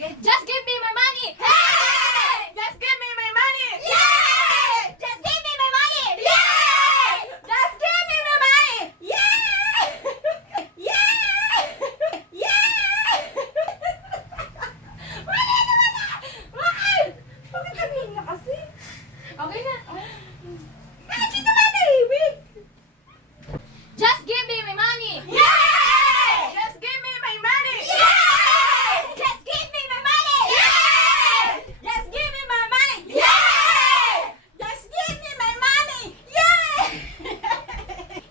Just give me my money! Hey! Just give me my money! Yay! Just give me my money! Yay! Just give me my money! Yay! Yay! Yay! Wala naman na! Bakit? Bakit sabihin na kasi? Okay na. Bakit ito ba tahimik? Just give me my money! Yay! Just give me my money! Yay! Just give me my money! Yay! Just give me my money! Yay! Just give me my money! Yay!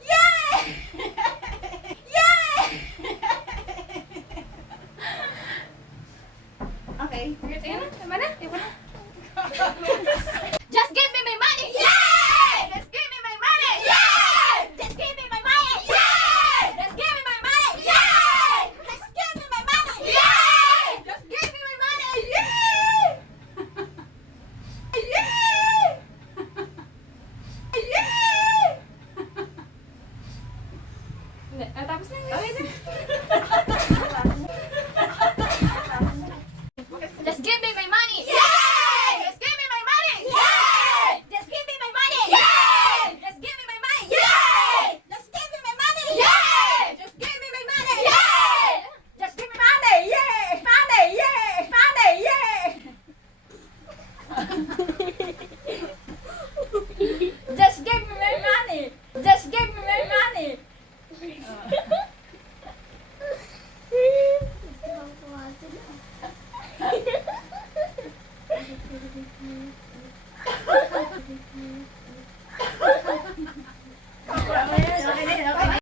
Yay! Yay! Okay. Sige na. Tama na. Just give